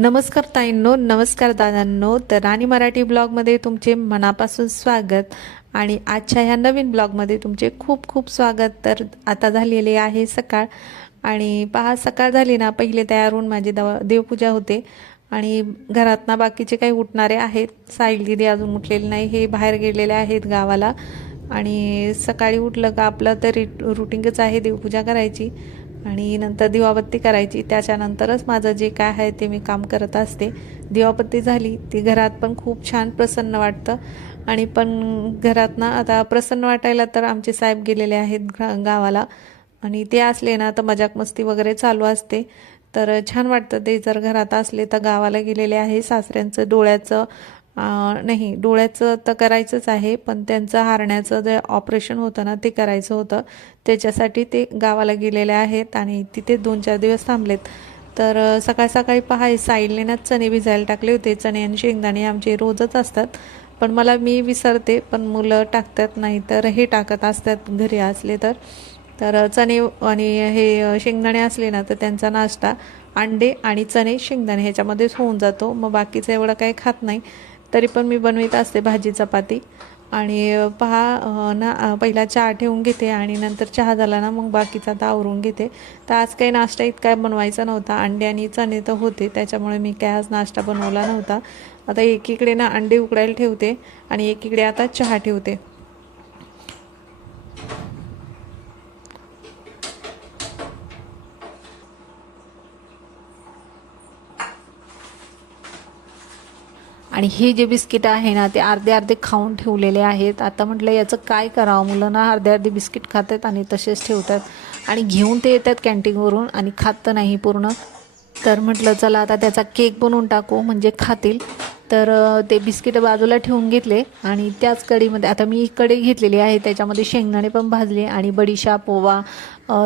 नमस्कार ताईंनो, नमस्कार दादांनो. तर राणी मराठी ब्लॉगमध्ये तुमचे मनापासून स्वागत आणि आजच्या ह्या नवीन ब्लॉगमध्ये तुमचे खूप खूप स्वागत. तर आता झालेली आहे सकाळ आणि पहा सकाळ झाली ना, पहिले तयार होऊन माझी देवपूजा होते आणि घरात ना बाकीचे काही उठणारे आहेत. साहिल दिदी अजून उठलेले नाही, हे बाहेर गेलेले आहेत गावाला. आणि सकाळी उठलं का आपलं तरी रुटीनच आहे देवपूजा करायची आणि नंतर दिवाबत्ती करायची. त्याच्यानंतरच माझं जे काय आहे ते मी काम करत असते. दिवाबत्ती झाली ती घरात पण खूप छान प्रसन्न वाटतं. आणि पण घरात ना आता प्रसन्न वाटायला तर आमचे साहेब गेलेले आहेत गावाला आणि ते असले ना तर मजाक मस्ती वगैरे चालू असते. तर छान वाटतं ते जर घरात असले. तर गावाला गेलेले आहे. सासऱ्यांचं डोळ्याचं नाही, डोळ्याचं तर करायचंच आहे, पण त्यांचं हारण्याचं जे ऑपरेशन होतं ना ते करायचं होतं. त्याच्यासाठी ते गावाला गेलेले आहेत आणि तिथे 2-4 दिवस थांबलेत. तर सकाळ सकाळी पहा साईडने ना चणे भिजायला टाकले होते. चणे आणि शेंगदाणे आमचे रोजच असतात, पण मी विसरते, पण मुलं टाकतात, नाही तर हे टाकत असतात घरी असले तर. तर चणे आणि हे शेंगदाणे असले ना तर त्यांचा नाश्ता अंडे आणि चणे शेंगदाणे ह्याच्यामध्येच होऊन जातो. मग बाकीचं एवढं काही खात नाही, तरी पण मी बनवीत असते भाजी चपाती. आणि पहा ना, पहिला चहा ठेवून घेते आणि नंतर चहा झाला ना मग बाकीचा आता आवरून घेते. तर आज काही नाश्ता इतका बनवायचा नव्हता. अंडे आणि चणे तर होते, त्याच्यामुळे मी काय आज नाश्ता बनवला नव्हता. आता एकीकडे ना अंडे उकडायला ठेवते आणि एकीकडे आता चहा ठेवते. आणि हे जे बिस्किट आहे ना ते अर्धे अर्धे खाऊन ठेवलेले आहेत. आता म्हटलं याचं काय करावं, मुलं ना अर्धे अर्धे बिस्किट खातात आणि तसेच ठेवतात आणि घेऊन ते येतात कॅन्टीनवरून आणि खात नाही पूर्ण. तर म्हटलं चला आता त्याचा केक बनवून टाकू म्हणजे खातील. तर ते बिस्किट बाजूला ठेवून घेतले आणि त्याच कढईमध्ये आता मी कढई घेतलेली आहे, त्याच्यामध्ये शेंगदाणे पण भाजले आणि बडीशाप, ओवा,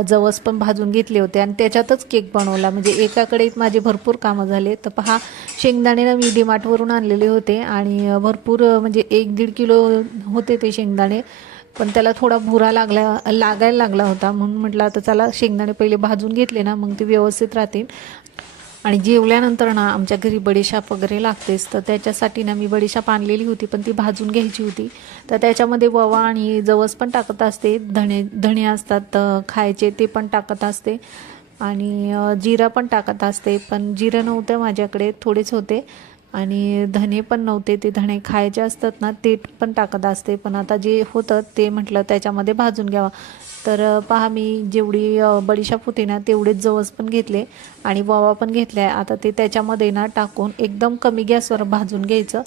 जवस पण भाजून घेतले होते आणि त्याच्यातच केक बनवला. म्हणजे एका कढईत माझे भरपूर कामं झाले. तर पहा, शेंगदाणे ना मी डीमार्टवरून आणलेले होते आणि भरपूर म्हणजे 1-1.5 किलो होते ते शेंगदाणे. पण त्याला थोडा भुरा लागायला लागला होता, म्हणून म्हटलं आता चला शेंगदाणे पहिले भाजून घेतले ना मग ते व्यवस्थित राहतील. आणि जेवल्यानंतर ना आमच्या घरी बडीशाप वगैरे लागतेच, तर त्याच्यासाठी ना मी बडीशाप आणलेली होती, पण ती भाजून घ्यायची होती. तर त्याच्यामध्ये ओवा आणि जवस पण टाकत असते, धणे असतात खायचे ते पण टाकत असते आणि जिरा पण टाकत असते. पण जिरं नव्हतं माझ्याकडे, थोडेच होते आणि धणे पण नव्हते. ते धणे खायचे असतात ना ते पण टाकत असते, पण आता जे होतं ते म्हटलं त्याच्यामध्ये भाजून घ्यावा. तर पहा मी जेवढी बडीशाप होती ना तेवढेच जवस पण घेतले आणि ओवा पण घेतला आहे. आता ते त्याच्यामध्ये ना टाकून एकदम कमी गॅसवर भाजून घ्यायचं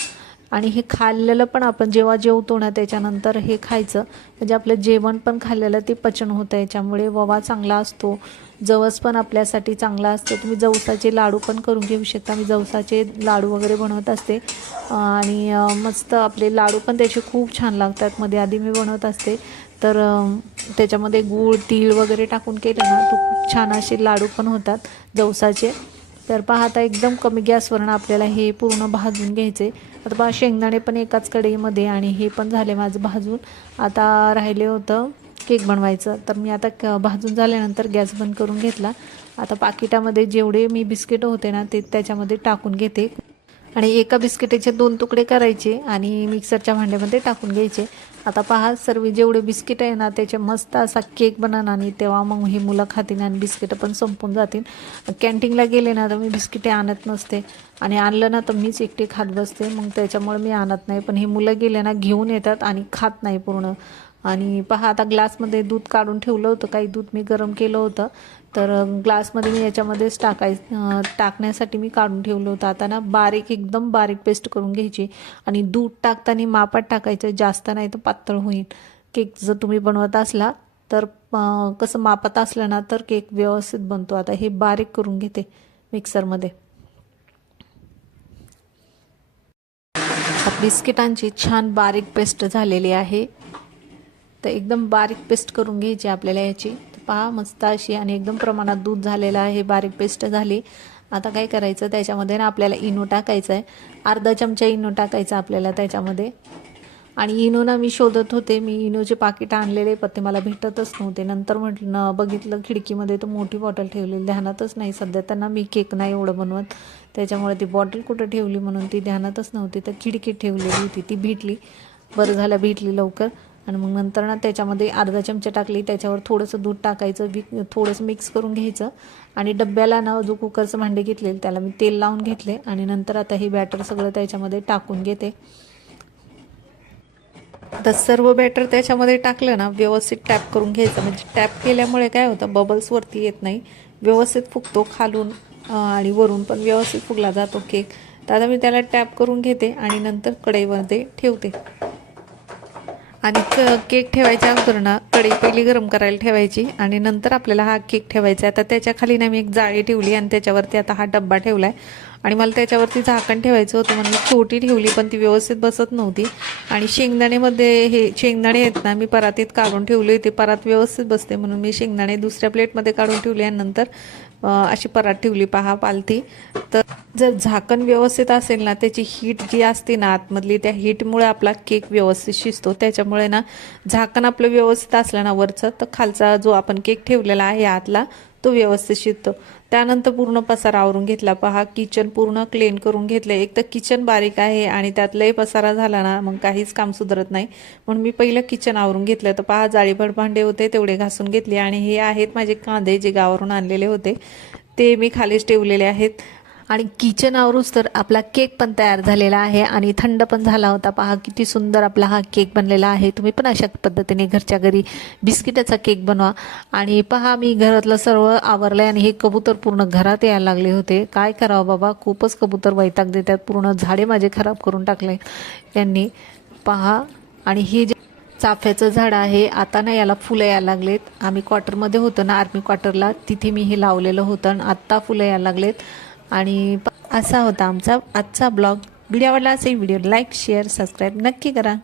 आणि हे खाल्लेलं पण आपण जेव्हा जेवतो ना त्याच्यानंतर हे खायचं, म्हणजे आपलं जेवण पण खाल्लेलं ते पचन होतं. याच्यामुळे ओवा चांगला असतो, जवस पण आपल्यासाठी चांगला असतो. तुम्ही जवसाचे लाडू पण करून घेऊ शकता. मी जवसाचे लाडू वगैरे बनवत असते आणि मस्त आपले लाडू पण त्याचे खूप छान लागतात. मध्ये आधी मी बनवत असते, तर त्याच्यामध्ये गूळ तीळ वगैरे टाकून केलं ना तर खूप छान असे लाडू पण होतात जवसाचे. तर पाहता एकदम कमी गॅसवरनं आपल्याला हे पूर्ण भाजून घ्यायचे. आता पहा शेंगदाणे पण एकाच कढईमध्ये आणि हे पण झाले माझं भाजून. आता राहिले होतं केक बनवायचं, तर मी आता भाजून झाल्यानंतर गॅस बंद करून घेतला. आता पाकिटामध्ये जेवढे मी बिस्किट होते ना ते त्याच्यामध्ये टाकून घेते आणि एका बिस्किटाचे 2 तुकडे करायचे आणि मिक्सरच्या भांड्यामध्ये टाकून घ्यायचे. आता पहा सर्व जेवढे बिस्किट आहे ना त्याचे मस्त असा केक बनवणार आणि तेव्हा मग ही मुलं खातील आणि बिस्किटं पण संपून जातील. कॅन्टीनला गेले ना तर मी बिस्किटे आणत नसते आणि आणलं ना तर मीच एकटी खात बसते, मग त्याच्यामुळे मी आणत नाही. पण हे मुलं गेले ना घेऊन येतात आणि खात नाही पूर्ण. आणि पहा आता ग्लासमध्ये दूध काढून ठेवलं होतं, काही दूध मी गरम केलं होतं, तर ग्लासमध्ये मी याच्यामध्येच टाकण्यासाठी मी काढून ठेवलं होतं. आता ना एकदम बारीक पेस्ट करून घ्यायची आणि दूध टाकताना मापात टाकायचं, जास्त नाही तर पातळ होईल. केक जर तुम्ही बनवत असला तर कसं मापात असलं ना तर केक व्यवस्थित बनतो. आता हे बारीक करून घेते मिक्सरमध्ये. बिस्किटांची छान बारीक पेस्ट झालेली आहे, तर एकदम बारीक पेस्ट करून घ्यायची आपल्याला याची. तर पहा मस्त अशी आणि एकदम प्रमाणात दूध झालेलं आहे, बारीक पेस्ट झाली. आता काय करायचं, त्याच्यामध्ये ना आपल्याला इनो टाकायचं आहे, अर्धा चमचा इनो टाकायचा आपल्याला त्याच्यामध्ये. आणि इनो ना मी शोधत होते, मी इनोचे पाकिट आणलेले पण ते मला भेटतच नव्हते. नंतर म्हटलं बघितलं खिडकीमध्ये तर मोठी बॉटल ठेवलेली ध्यानातच नाही. सध्या त्यांना मी केक नाही एवढं बनवत, त्याच्यामुळे ती बॉटल कुठं ठेवली म्हणून ती ध्यानातच नव्हती. तर खिडकीत ठेवलेली होती, ती भेटली. बरं झालं भेटली लवकर. आणि मग नंतर ना त्याच्यामध्ये अर्धा चमचा टाकली, त्याच्यावर थोडंसं दूध टाकायचं, थोडंसं मिक्स करून घ्यायचं. आणि डब्याला ना जो कुकरचं भांडे घेतलेलं त्याला मी तेल लावून घेतले. आणि नंतर आता हे बॅटर सगळं त्याच्यामध्ये टाकून घेते. तर सर्व बॅटर त्याच्यामध्ये टाकलं ना, व्यवस्थित टॅप करून घ्यायचं. म्हणजे टॅप केल्यामुळे काय होतं, बबल्स वरती येत नाही, व्यवस्थित फुगतो खालून आणि वरून पण व्यवस्थित फुगला जातो केक. तर आता मी त्याला टॅप करून घेते आणि नंतर कढईमध्ये ठेवते. आणि केक ठेवायच्या अगोदर ना कढई पहिली गरम करायला ठेवायची आणि नंतर आपल्याला हा केक ठेवायचा. आता त्याच्या खाली ना मी एक जाळी ठेवली आणि त्याच्यावरती आता हा डब्बा ठेवला आहे. आणि मला त्याच्यावरती झाकण ठेवायचं होतं म्हणून मी छोटी ठेवली, पण ती व्यवस्थित बसत नव्हती. आणि शेंगदाणेमध्ये हे शेंगदाणे आहेत ना मी परातीत काढून ठेवले होते, परात व्यवस्थित बसते म्हणून मी शेंगदाणे दुसऱ्या प्लेटमध्ये काढून ठेवले आणि नंतर अशी परात ठेवली पहा पालथी. तर जर झाकण व्यवस्थित असेल ना, त्याची हीट जी असते ना आतमधली, त्या हीटमुळे आपला केक व्यवस्थित शिजतो. त्याच्यामुळे ना झाकण आपलं व्यवस्थित असलं ना वरचं, तर खालचा जो आपण केक ठेवलेला आहे आतला तो व्यवस्थित शिजतो. त्यानंतर पूर्ण पसारा आवरून घेतला पहा, किचन पूर्ण क्लीन करून घेतलं. एक तर किचन बारीक आहे आणि त्यात लय पसारा झाला ना मग काहीच काम सुधरत नाही, म्हणून मी पहिलं किचन आवरून घेतलं. तर पहा जाळीभर भांडे होते तेवढे घासून घेतले. आणि हे आहेत माझे कांदे जे गावावरून आणलेले होते, ते मी खालीच ठेवलेले आहेत. आणि किचन आवरूच तर आपला केक पण तयार झालेला आहे आणि थंड पण झाला होता. पहा किती सुंदर आपला हा केक बनलेला आहे. तुम्ही पण अशा पद्धतीने घरच्या घरी बिस्किटाचा केक बनवा. आणि पहा मी घरातलं सर्व आवरलं आहे आणि हे कबूतर पूर्ण घरात यायला लागले होते. काय करावं बाबा, खूपच कबूतर वैताग देतात, पूर्ण झाडे माझे खराब करून टाकले त्यांनी पहा. आणि हे जे चाफ्याचं झाड आहे आता ना याला फुलं यायला लागलेत. आम्ही क्वार्टरमध्ये होतो ना, आर्मी क्वार्टरला, तिथे मी हे लावलेलं होतं आणि आत्ता फुलं यायला लागलेत. आणि असा होता आमचा आजचा ब्लॉग. व्हिडिओ आवडला असेल व्हिडिओ लाईक शेअर सबस्क्राईब नक्की करा.